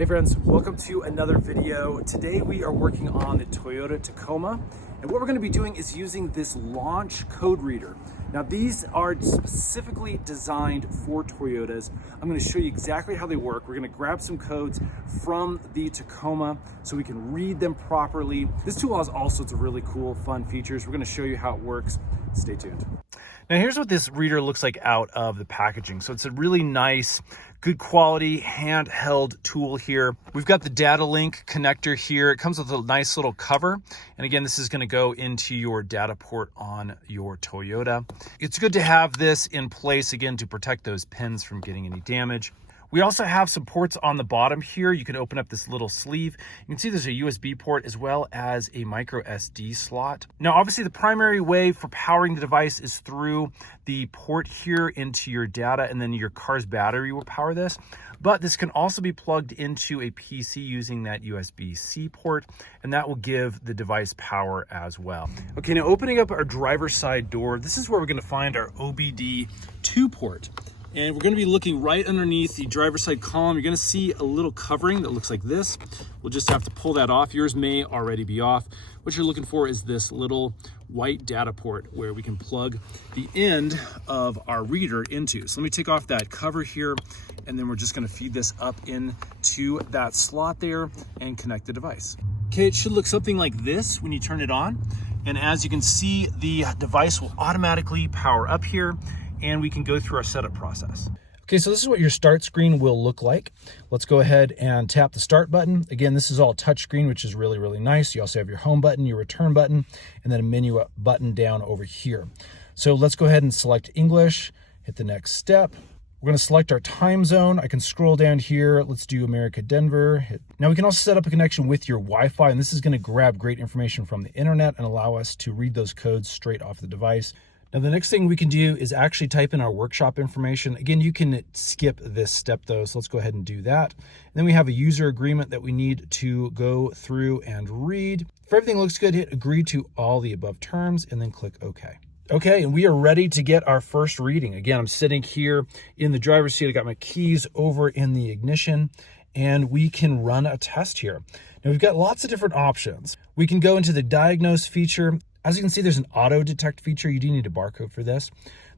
Hey friends, welcome to another video. Today we are working on the Toyota Tacoma, and what we're going to be doing is using this launch code reader. Now these are specifically designed for Toyotas. I'm going to show you exactly how they work. We're going to grab some codes from the Tacoma so we can read them properly. This tool has all sorts of really cool, fun features. We're going to show you how it works. Stay tuned. Now here's what this reader looks like out of the packaging. So it's a really nice, good quality handheld tool here. We've got the data link connector here. It comes with a nice little cover. And again, this is going to go into your data port on your Toyota. It's good to have this in place again to protect those pins from getting any damage. We also have some ports on the bottom here. You can open up this little sleeve. You can see there's a USB port as well as a micro SD slot. Now, obviously the primary way for powering the device is through the port here into your data, and then your car's battery will power this. But this can also be plugged into a PC using that USB-C port, and that will give the device power as well. Okay, now opening up our driver's side door, this is where we're gonna find our OBD2 port. And we're going to be looking right underneath the driver's side column. You're going to see a little covering that looks like this. We'll just have to pull that off. Yours may already be off. What you're looking for is this little white data port where we can plug the end of our reader into. So let me take off that cover here, and then we're just going to feed this up into that slot there and connect the device. Okay, it should look something like this when you turn it on. And as you can see, the device will automatically power up here, and we can go through our setup process. Okay, so this is what your start screen will look like. Let's go ahead and tap the start button. Again, this is all touchscreen, which is really, really nice. You also have your home button, your return button, and then a menu button down over here. So let's go ahead and select English, hit the next step. We're gonna select our time zone. I can scroll down here. Let's do America, Denver. Now we can also set up a connection with your Wi-Fi, and this is gonna grab great information from the internet and allow us to read those codes straight off the device. Now, the next thing we can do is actually type in our workshop information. Again, you can skip this step though, so let's go ahead and do that. And then we have a user agreement that we need to go through and read. If everything looks good, hit agree to all the above terms and then click OK. Okay, and we are ready to get our first reading. Again, I'm sitting here in the driver's seat. I got my keys over in the ignition, and we can run a test here. Now, we've got lots of different options. We can go into the diagnose feature. As you can see, there's an auto detect feature. You do need a barcode for this.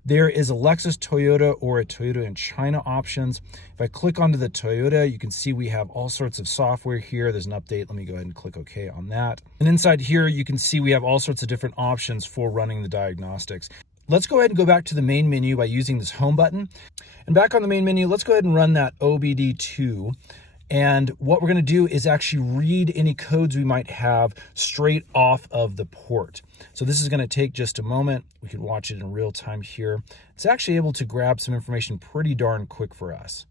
There is a Lexus, Toyota, or a Toyota in China options. If I click onto the Toyota, you can see we have all sorts of software here. There's an update. Let me go ahead and click OK on that. And inside here, you can see we have all sorts of different options for running the diagnostics. Let's go ahead and go back to the main menu by using this home button. And back on the main menu, let's go ahead and run that OBD2. And what we're going to do is actually read any codes we might have straight off of the port. So this is going to take just a moment. We can watch it in real time here. It's actually able to grab some information pretty darn quick for us.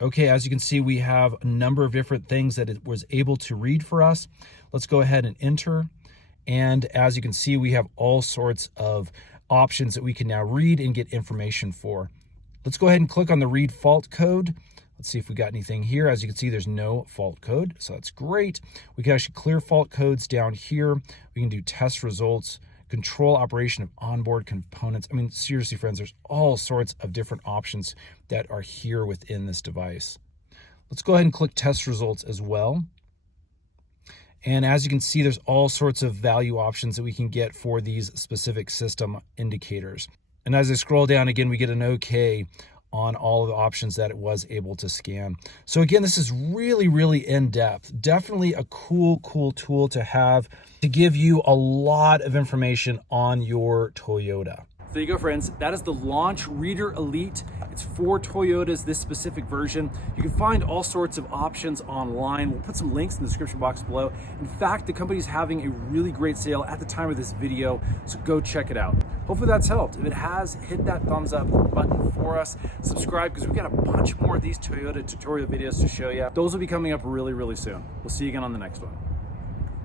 Okay, as you can see, we have a number of different things that it was able to read for us. Let's go ahead and enter. And as you can see, we have all sorts of options that we can now read and get information for. Let's go ahead and click on the read fault code. Let's see if we got anything here. As you can see, there's no fault code, so that's great. We can actually clear fault codes down here. We can do test results, control operation of onboard components. I mean, seriously, friends, there's all sorts of different options that are here within this device. Let's go ahead and click test results as well. And as you can see, there's all sorts of value options that we can get for these specific system indicators. And as I scroll down again, we get an OK on all of the options that it was able to scan. So again, this is really, really in-depth. Definitely a cool tool to have to give you a lot of information on your Toyota. There you go, friends. That is the Launch Reader Elite. It's for Toyotas, this specific version. You can find all sorts of options online. We'll put some links in the description box below. In fact, the company's having a really great sale at the time of this video, so go check it out. Hopefully that's helped. If it has, hit that thumbs up button for us. Subscribe, because we've got a bunch more of these Toyota tutorial videos to show you. Those will be coming up really, really soon. We'll see you again on the next one.